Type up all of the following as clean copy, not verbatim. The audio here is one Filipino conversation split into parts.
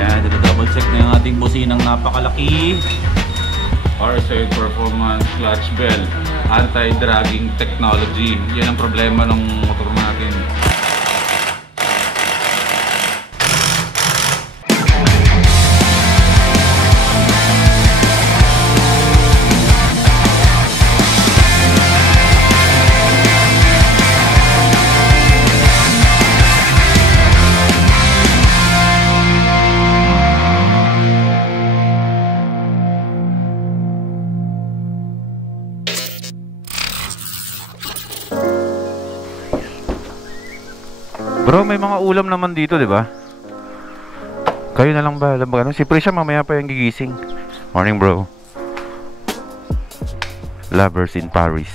Yan, double check na yung ating businang napakalaki. RSA Performance Clutch Bell, Anti-Dragging Technology. Yan ang problema ng motor natin. Bro, may mga ulam naman dito, di ba? Kayo na lang ba? Ano? Si Prisha mamaya pa yung gigising. Morning, bro. Lovers in Paris.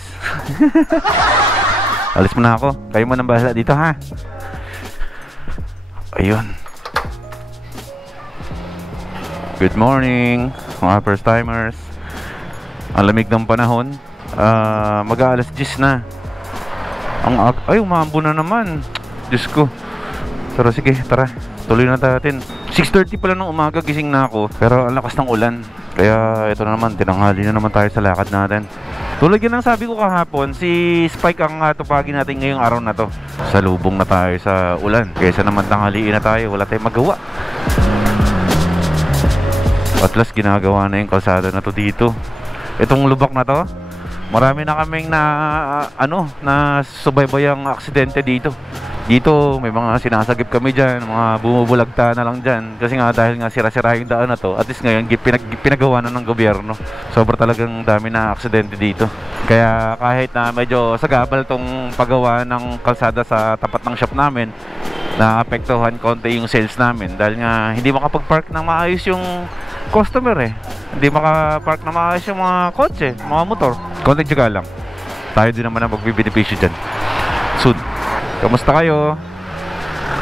Alis mo na ako. Kayo mo nang bahala dito, ha? Ayun. Good morning, mga first timers. Ang lamig ng panahon. Mag-aalas 10 na. Ay, umambo na naman. Diyos ko. Pero sige, tara. Tuloy na natin. 6:30 pala ng umaga, gising na ako. Pero ang lakas ng ulan. Kaya ito na naman, tinanghali na naman tayo sa lakad natin. Tulad yan ang sabi ko kahapon, si Spike ang tupagin natin ngayong araw na to. Salubong na tayo sa ulan. Kaysa naman tanghaliin na tayo, wala tayong magawa. At last, ginagawa na yung kalsada na to dito. Itong lubak na to, marami na kaming na subaybayang aksidente dito. Dito may mga sinasagip kami dyan, mga bumubulagta na lang dyan. Kasi nga dahil nga sira-sira yung daan na to, at least ngayon pinagawa na ng gobyerno. Sobra talagang dami na aksidente dito. Kaya kahit na medyo sagabal tong paggawa ng kalsada sa tapat ng shop namin, naapektuhan konti yung sales namin. Dahil nga hindi makapag-park ng maayos yung customer eh. Hindi makapark na maayos yung mga kotse, mga motor. Konting tiyaga lang. Tayo din naman ang magbibenepisyo dyan soon. Kamusta kayo?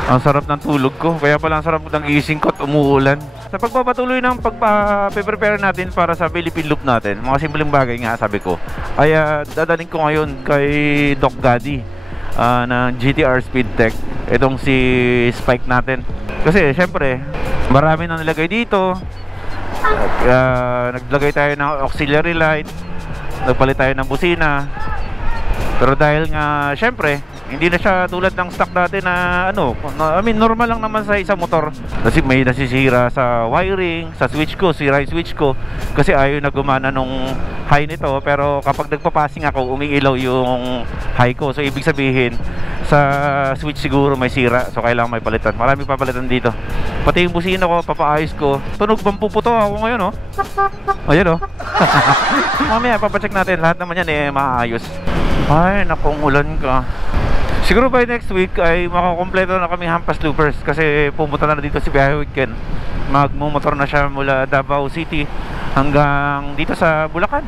Ang sarap ng tulog ko. Kaya pala ang sarap ng gising ko at umuulan. Sa pagpapatuloy ng pagpa-prepare natin para sa Philippine Loop natin, mga simpleng bagay nga sabi ko, ay dadaling ko ngayon kay Doc Gaddy ng GTR Speedtech. Itong si Spike natin. Kasi syempre, marami nang nilagay dito. Naglagay tayo ng auxiliary light, nagpalit tayo ng busina. Pero dahil nga syempre hindi na siya tulad ng stock dati na normal lang naman sa isang motor. Kasi may nasisira sa wiring, sa switch ko, sira yung switch ko kasi ayaw na gumana nung high nito. Pero kapag nagpapassing ako, umiilaw yung high ko. So ibig sabihin sa switch siguro may sira. So kailangan may palitan. Maraming papalitan dito. Pati yung busina ko, papaayos ko. Tunog bang puputo ako ngayon, oh? Ayun, oh. Mamaya papacheck natin. Lahat naman yan maayos. Ay, nakong ulan ka. Siguro by next week ay makakompleto na kami Hampas Loopers kasi pumunta na dito si Biyahe Weekend. Magmumotor na siya mula Davao City hanggang dito sa Bulacan.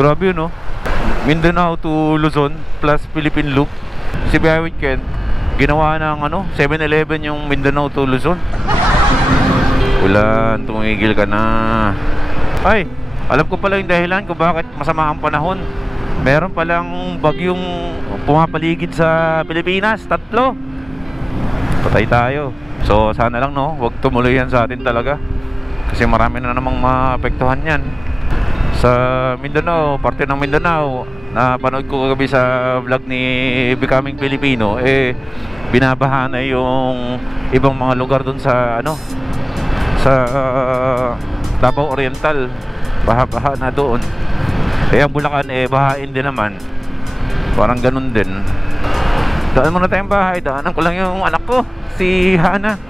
Grabe yun, no? Mindanao to Luzon plus Philippine Loop. Si Biyahe Weekend ginawa ng 7-Eleven yung Mindanao to Luzon. Ulan, tumigil ka na. Ay, alam ko pala yung dahilan kung bakit masama ang panahon. Meron palang bagyong pumapaligid sa Pilipinas, 3. Patay tayo. So sana lang wag tumuloy yan sa atin talaga. Kasi marami na namang maapektuhan yan. Sa Mindanao, parte ng Mindanao, napanood ko kagabi sa vlog ni Becoming Filipino, binabaha na yung ibang mga lugar dun sa sa Davao Oriental. Baha-baha na doon. Ang Bulacan bahain din naman. Parang ganun din. Daan muna tayong bahay. Daanan ko lang yung anak ko, si Hana.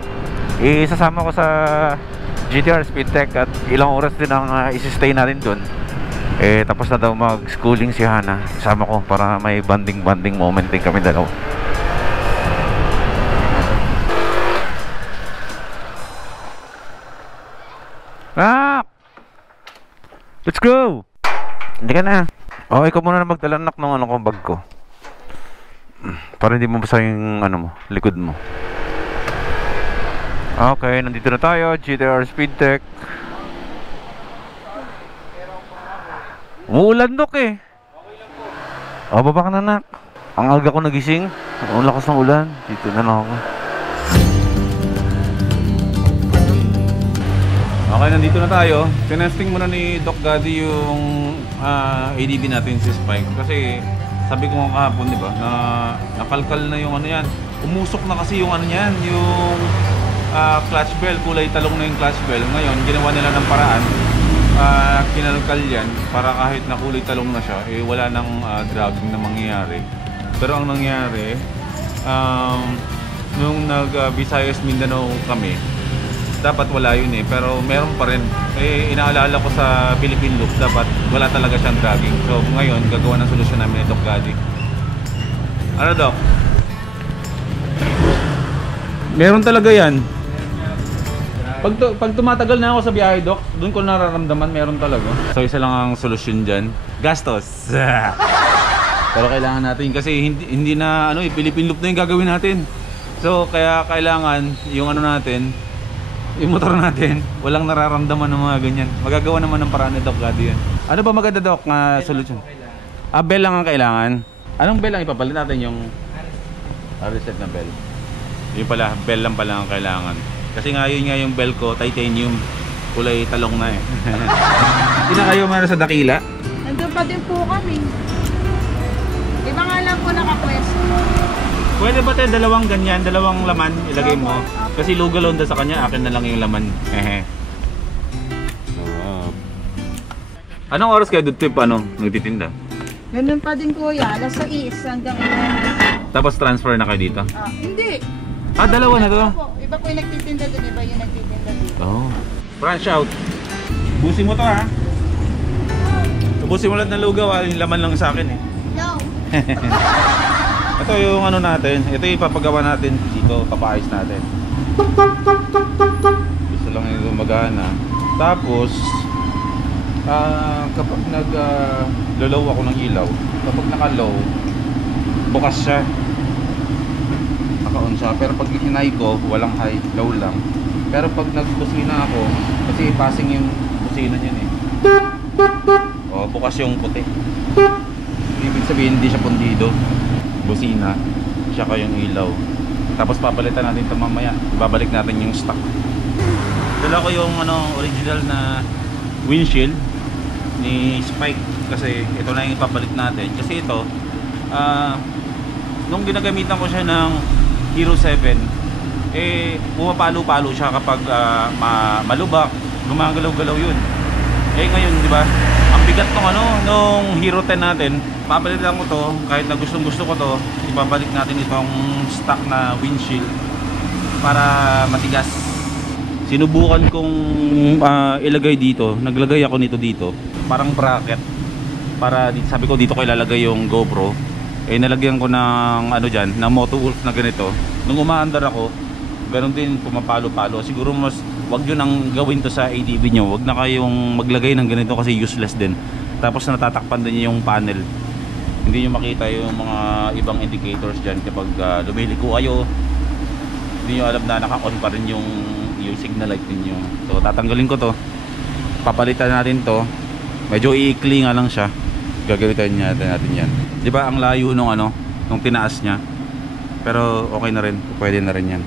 Isasama ko sa GTR Speedtech at ilang oras din ang isi-stay natin dun. Tapos na daw mag-schooling si Hana. Isama ko para may bonding moment din kami dalaw. Let's go! Hindi ka na. Ikaw muna na magdala ng kong bag ko. Para hindi mo basa yung likod mo. Okay, nandito na tayo. GTR Speedtech. Umuulan, Dok baba ka na, nak. Ang aga ko nagising. Ang lakas ng ulan. Dito na lang ako. Okay, nandito na tayo. Tinesting muna ni Doc Gaddy yung ADB natin si Spike. Kasi sabi ko nga kahapon, di ba, na nakalkal na yung ano yan. Umusok na kasi yung ano yan, yung clutch bell. Kulay talong na yung clutch bell. Ngayon, ginawa nila ng paraan. Kinalkal yan para kahit na kulay talong na siya, eh wala nang dragging na mangyayari. Pero ang nangyari, nung nag-Visayas Mindanao kami, dapat wala yun eh, pero meron pa rin. Eh, inaalala ko sa Philippine Loop, dapat wala talaga siyang dragging. So ngayon, gagawa ng solusyon namin ni Doc Gaddy. Ano, Doc? Meron talaga yan. Pag tumatagal na ako sa biyahe, Doc, doon ko nararamdaman meron talaga. So isa lang ang solusyon dyan, gastos. Pero kailangan natin kasi hindi na ano, Philippine Loop na yung gagawin natin. So kaya kailangan yung ano natin, yung motor natin, walang nararamdaman ng mga ganyan. Magagawa naman ng paraan ni Doc Gaddy yan. Ano ba maganda, Doc, na solusyon? Bell lang ang kailangan. Anong bell ang ipapalit natin? Yung reset na bell. Yung pala, bell lang pala ang kailangan. Kasi nga yun nga yung bell ko, titanium. Kulay talong na eh. Hindi na kayo meron sa dakila? Nandun pa din po kami. Iba nga lang po nakapwesto. Pwede ba tayo dalawang ganyan, dalawang laman ilagay mo? Kasi lugal onda sa kanya, akin na lang yung laman. Anong oras kayo doon, ano, nagtitinda? Ganun pa din kuya, alas 6 hanggang 11. Tapos transfer na kayo dito? Hindi. Dalawa na to? Iba po yung nagtitinda doon, iba yung nagtitinda dito. Oh. Branch out. Busin mo to ha. Busin mo lahat ng lugaw, yung laman lang sa akin eh. No. Ito yung ano natin, ito yung ipapagawa natin dito, papaayos natin. Gusto lang yung gumagana. Tapos, kapag nag-low ako ng ilaw, kapag naka-low, bukas siya. Naka-on siya. Pero pag hinay ko, walang high, low lang. Pero pag nag-busina ako, kasi passing yung busina niyan eh. Oh, bukas yung puti. Ibig sabihin hindi siya pundido. Busina, siya yung ilaw. Tapos papalitan natin ito mamaya. Babalik natin yung stock. Dala ko yung ano, original na windshield ni Spike. Kasi ito na yung ipapalit natin. Kasi ito, nung ginagamitan ko siya ng Hero 7, eh pumapalo-palo siya kapag malubak, gumagalaw-galaw yun. Eh ngayon, di ba? Ang bigat ng ano, nung Hero 10 natin, papalitan ko to, kahit na gustong-gusto ko to, ibabalik natin itong stock na windshield para matigas. Sinubukan kong ilagay dito, naglagay ako nito dito, parang bracket. Para sabi ko dito ko ilalagay yung GoPro. Eh nalagyan ko ng ano diyan, na Moto Wolf na ganito. Nung umaandar ako, ganun din pumapalo-palo. Siguro mas wag yun ang gawin to sa ADB nyo. Wag na kayong maglagay ng ganito kasi useless din. Tapos natatakpan din yung panel. Hindi nyo makita yung mga ibang indicators dyan kapag lumiliko kayo. Hindi nyo alam na naka-on pa rin yung signal light ninyo. So tatanggalin ko to. Papalitan natin to. Medyo iikli nga lang siya. Gagamitin natin yan. Di ba ang layo nung ano, nung tinaas niya. Pero okay na rin. Pwede na rin yan.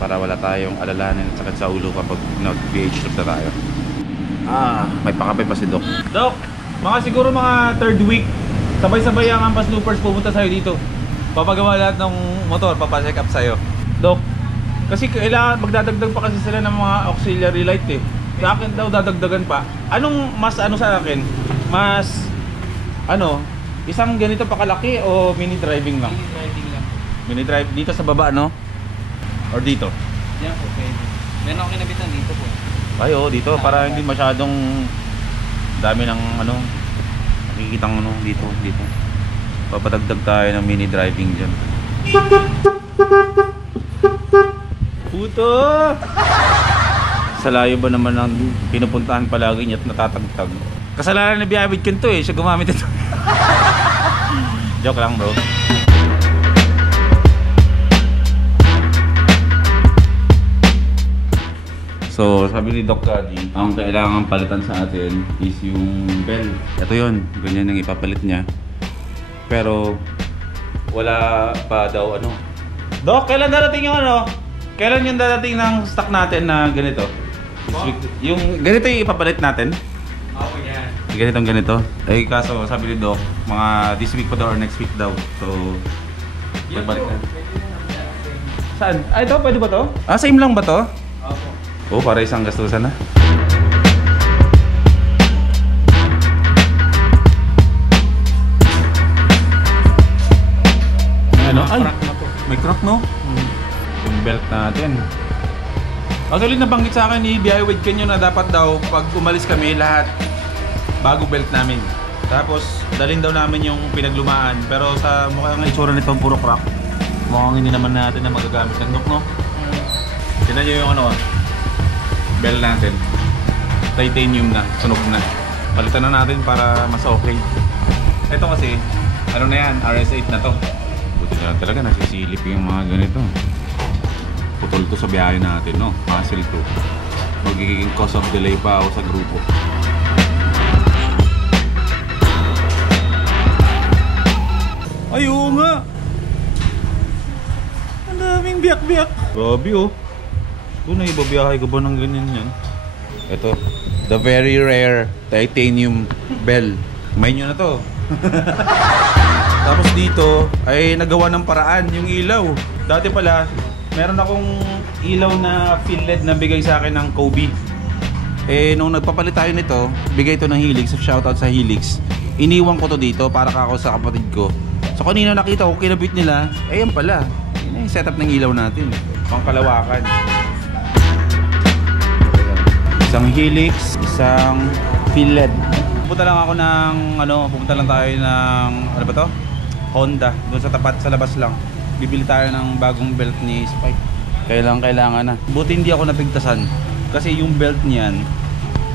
Para wala tayong alalahanin at sakit sa ulo kapag PH trip na tayo. May pakape pa si Doc. Doc, siguro mga third week, sabay-sabay ang Ampas Loopers pumunta sa'yo dito. Papagawa lahat ng motor, papacheck up sa'yo. Doc, kasi kailangan magdadagdag pa kasi sila ng mga auxiliary light eh. Sa akin daw dadagdagan pa. Anong mas ano sa akin? Mas ano, isang ganito pa kalaki o mini driving lang? Mini driving lang. Mini drive dito sa baba, no? Or dito? Yan po, pwede. Meron ako kinabitan dito po. Ay, oo, dito para hindi masyadong dami ng ano, nakikitang ano dito. Papadagdag tayo ng mini driving dyan. Puto! Sa layo ba naman ang pinupuntahan palagi niya at natatagtag? Kasalanan ni Biabid Kinto eh, siya gumamit ito. Joke lang, bro. So, sabi ni Doc Gaddy, ang kailangan palitan sa atin is yung bell. Ito yun, ganyan yung ipapalit niya. Pero, wala pa daw ano. Doc, kailan darating yung ano? Kailan yung darating ng stock natin na ganito? Yung ganito yung ipapalit natin. Ako yan. Ganito. Eh kaso sabi ni Doc, mga this week pa daw or next week daw. So, pagbalik na. Saan? Ah, ito? Pwede ba to? Ah, same lang ba to? Opo. Oo, para isang gastusan na. Ano? Ay, Crack na po. may crack no? Yung belt natin. Actually, nabanggit sa akin ni Biawid Kenyo na dapat daw pag umalis kami lahat bago belt namin. Tapos, dalhin daw namin yung pinaglumaan. Pero sa mukha ng itsura nito, puro crack. Mukhang hindi naman natin na magagamit ng Doc, no? Tignan nyo yung ano, belt natin. Titanium na, sunog na. Palitan na natin para mas okay. Ito kasi, ano na yan, RS8 na to. Buti na talaga nasisilip yung mga ganito. Putol to sa biyahe natin, no? Hassle to. Magiging cause of delay pa ako sa grupo. Ay, oo nga! Ang daming biyak-biyak. Grabe, oh. Kung naibabiyahe ka ba ng ganyan yan? Ito, the very rare titanium bell. May nyo na to. Tapos dito ay nagawa ng paraan yung ilaw. Dati pala, meron akong ilaw na fill LED na bigay sa akin ng Kobe. Eh, nung nagpapalit tayo nito, bigay ito ng Helix. Shoutout sa Helix. Iniwan ko to dito para kako sa kapatid ko. So kanina nakita ko, kinabit nila. Eh, yan pala. Yan yung setup ng ilaw natin. Pangkalawakan. Isang Helix, isang fill LED. Pupunta lang ako ng pupunta lang tayo ng ano ba to? Honda, doon sa tapat sa labas lang. Bibili tayo ng bagong belt ni Spike. Kailangan na. Buti hindi ako napigtasan kasi yung belt niyan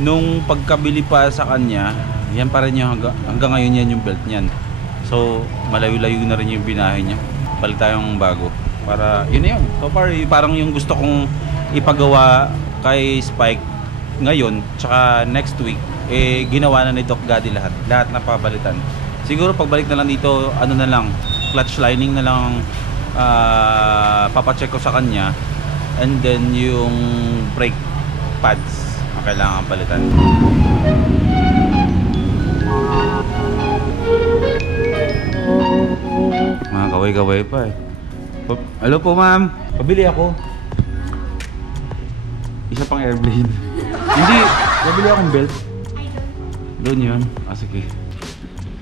nung pagkabili pa sa kanya, yan pa rin yung hanggang ngayon yan yung belt niyan. So, malayo-layo na rin yung binahe niya. Palit tayong bago para yun na yun. So far, parang yung gusto kong ipagawa kay Spike ngayon tsaka next week eh ginawa na ni Doc Gaddy lahat na pabalitan. Siguro pagbalik na lang dito ano na lang, clutch lining na lang papacheck ko sa kanya, and then yung brake pads ang kailangan palitan. Mga kaway-kaway pa eh. Hello po ma'am, pabili ako isa pang airblade. Hindi, pabili akong belt. Doon yun. Ah, sige.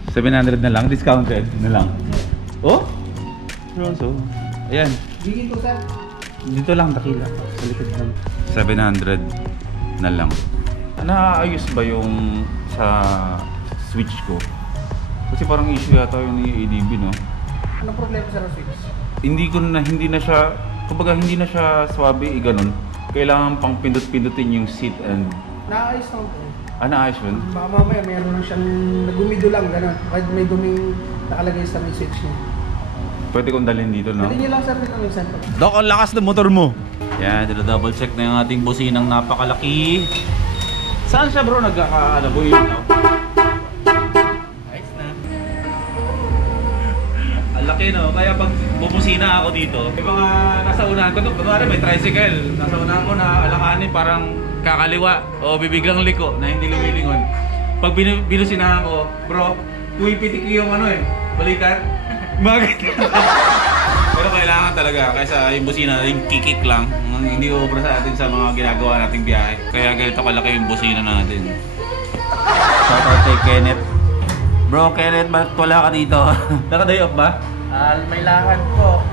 700 na lang, discounted na lang. Oh? So, ayan. Dito sir. Dito lang, Dakila. Sa likod lang. 700 na lang. Naayos ba yung sa switch ko? Kasi parang issue yata yung ADB, no? Anong problema sa switch? Hindi na siya, kumbaga hindi na siya swabe, ganun. Kailangan pang pindot-pindutin yung seat and... Naayos lang po. Ah, naayos yun? Baka mamaya meron lang siyang nagumido lang, gano'n. Kahit may duming nakalagay sa may switch niya. Pwede kong dalhin dito, no? Pwede niyo lang sir dito minsan. Dok, ang lakas ng motor mo! Yan, double check na yung ating businang napakalaki. Saan siya bro nagkakaalaboy? Ayos na. Ang laki no, kaya pag bubusina ako dito, may mga nasa unahan ko, kunwari may tricycle, nasa unahan ko na alakanin parang kakaliwa o bibiglang liko na hindi lumilingon. Pag binusinahan ko, bro, tuwipitiki yung balikat. Bakit? Pero kailangan talaga, kaysa yung busina, yung kikik lang, hindi obra sa atin sa mga ginagawa nating biyahe. Kaya ganito kalaki yung busina natin. Shoutout kay Kenneth. Bro, Kenneth, bakit wala ka dito? Naka-day off ba? May lakad po.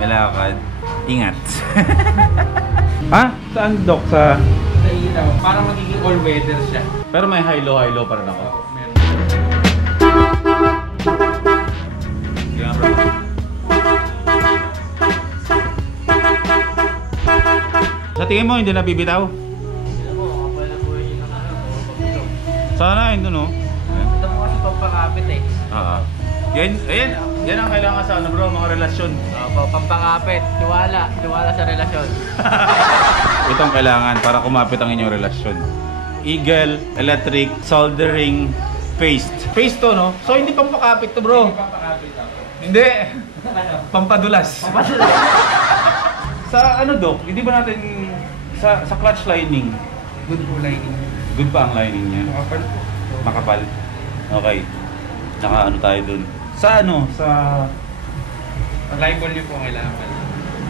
May lakad. Ingat. Ha? Saan, Doc? Sa... Sa ilaw. Parang magiging all weather siya. Pero may high-low pa rin ako. Meron. Sige nga, bro. Sa tingin mo, hindi na bibitaw? Sila po, kapal na po yun ang pagpapilo. Sana, hindi no? Ito mo kasi pampakapit eh. Oo. Yan ang kailangan sa bro, mga relasyon. Pampakapit. Tiwala sa relasyon. Ito ang kailangan para kumapit ang inyong relasyon. Eagle, electric, soldering, paste. Paste to, no? So, hindi pampakapit to, bro. Pampakapit ako. Hindi. Ano? Pampadulas. Sa Doc, hindi ba natin sa clutch lining, good po lining. Good pa ang lining niya. Makapal po. Makapal. Okay. Naka ano tayo dun. Sa ano? Sa... Libel niyo po kailangan.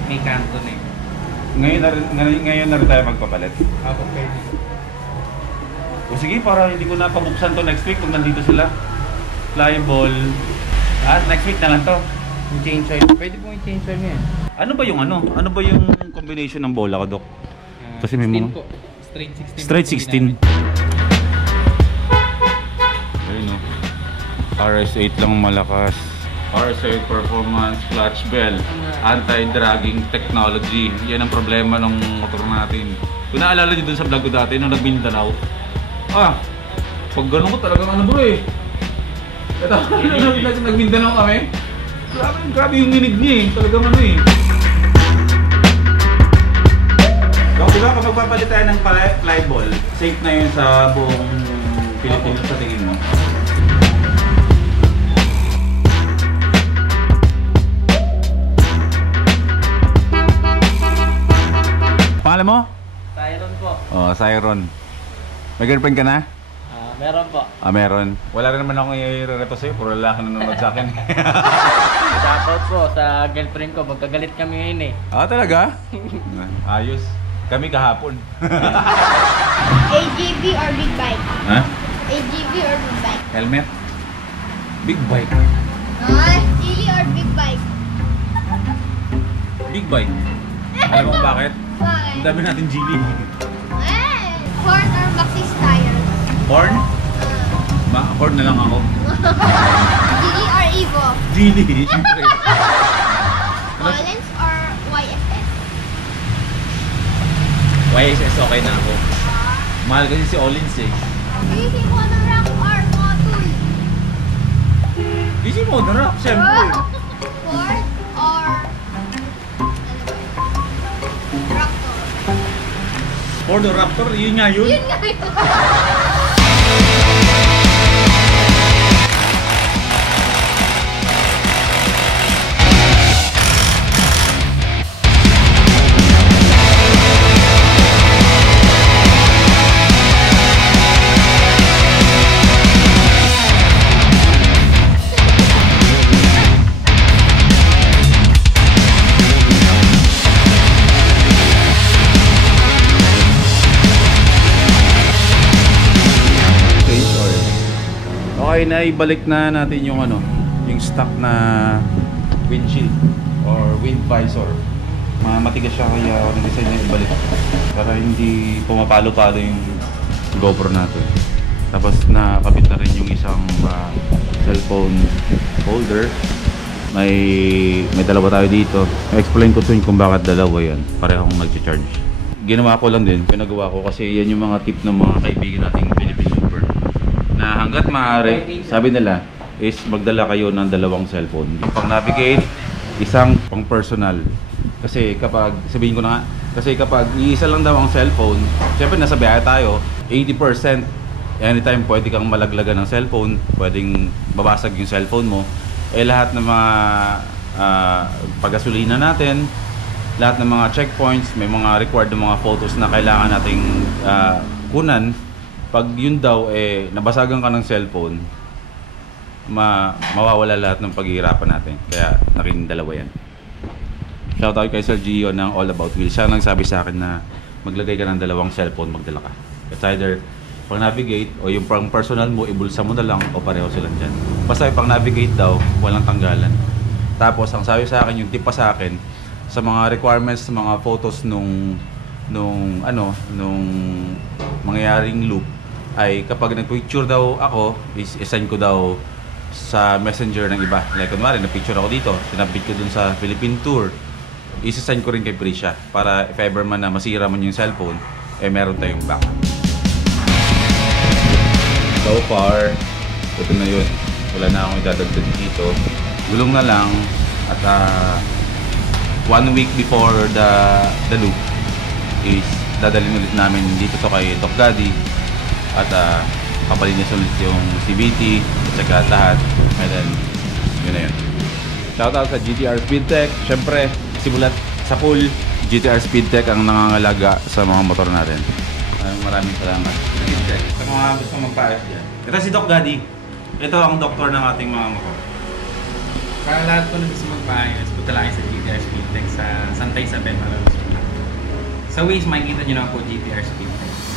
May kanto na eh. Ngayon na rin tayo magpapalit. Ako pwede. O sige, para hindi ko na pabuksan to next week kung nandito sila. Flyball. Next week na lang to. Yung change oil. Pwede pong i-change oil niya. Ano ba yung ano? Ano ba yung combination ng bola ko, Dok? Kasi may 16 mga... po. Straight 16. Straight 16. Ayun no. RS8 lang malakas. RS8 performance, clutch bell, anti-dragging technology. Yan ang problema ng motor natin. Kung naalala nyo dun sa vlog ko dati nung nag-Mindanao. Pag ganun ko talagang ano bro eh. Ito, nag-Mindanao kami. Grabe yung minig niya eh. Talagang ano eh. Di ba kapag magpapalit tayo ng flyball, safe na yun sa buong Pilipinas sa tingin mo? Pangalan mo? Tyron po. Oh, Siron. May girlfriend ka na? Meron po. Meron. Wala rin naman akong i-reto sa'yo. Puro lalaki nanonood sa akin. Shoutout po sa girlfriend ko. Magkagalit kami ngayon eh. Talaga? Ayos. Kami kahapon. AGV or big bike? Ha? AGV or big bike? Helmet? Big bike. Chili or big bike? Big bike. Alam mo kung bakit? Bakit? Ang dami natin Geely. Horn or Maxis tires? Horn? Horn na lang ako. Geely or Evo? Geely, siyempre. Collins or YSS? YSS okay na ako. Mahal kasi si Olins eh. DC Monorack or Motul? DC Monorack, siyempre. Ford or Raptor? Ford or Raptor, yun nga yun. Yun nga yun. Okay, naibalik na natin yung ano, yung stock na windshield or wind visor. Matigas siya kaya nag-design na ibalik para hindi pumapalo-palo yung GoPro natin. Tapos nakabit na rin yung isang cellphone holder. May dalawa tayo dito. I-explain ko to kung bakit dalawa yan. Parehong nag-charge. Ginawa ko lang din, pinagawa ko kasi yan yung mga tip ng mga kaibigan nating Philippine Super. Na hanggat maaari, sabi nila, is magdala kayo ng dalawang cellphone. Yung pang navigate, isang pang personal. Kasi kapag, sabihin ko na nga, kasi kapag iisa lang daw ang cellphone, syempre nasa biyahe tayo, 80%, anytime pwede kang malaglagan ng cellphone, pwedeng babasag yung cellphone mo. Lahat ng mga pagasolina natin, lahat ng mga checkpoints, may mga required ng mga photos na kailangan nating kunan. Pag yun daw nabasagan ka ng cellphone, mawawala lahat ng paghihirapan natin. Kaya naging dalawa yan. Shoutout kay Sir Gio ng All About Wheels. Siya nagsabi sa akin na maglagay ka ng dalawang cellphone, magdala ka. It's either pang navigate o yung pang personal mo, ibulsa mo na lang o pareho silang dyan. Basta yung pang navigate daw, walang tanggalan. Tapos ang sabi sa akin, yung tip pa sa akin, sa mga requirements, sa mga photos nung mangyayaring loop, ay kapag nag-picture daw ako, is-assign ko daw sa messenger ng iba. Like kunwari, na-picture ako dito, sinabit ko dun sa Philippine Tour, is-assign ko rin kay Prisha para if ever man na masira man yung cellphone, meron tayong backup. So far, ito na yun. Wala na akong idadagdag dito. Gulong na lang at 1 week before the loop is dadalhin ulit namin dito to kay Doc Daddy at papalinis ulit yung CVT at saka lahat. And then yun na yun. Shoutout sa GTR Speedtech. Syempre simulat sa pool, GTR Speedtech ang nangangalaga sa mga motor natin. Maraming salamat. Sa mga gusto magpaayos dyan. Ito si Doc Gaddy. Ito ang doktor ng ating mga motor. Para lahat po na gusto magpaayos, punta lang kayo sa GTR Speedtech sa Santa Isabel, Malolos. Sa Waze, makikita nyo na po GTR Speedtech.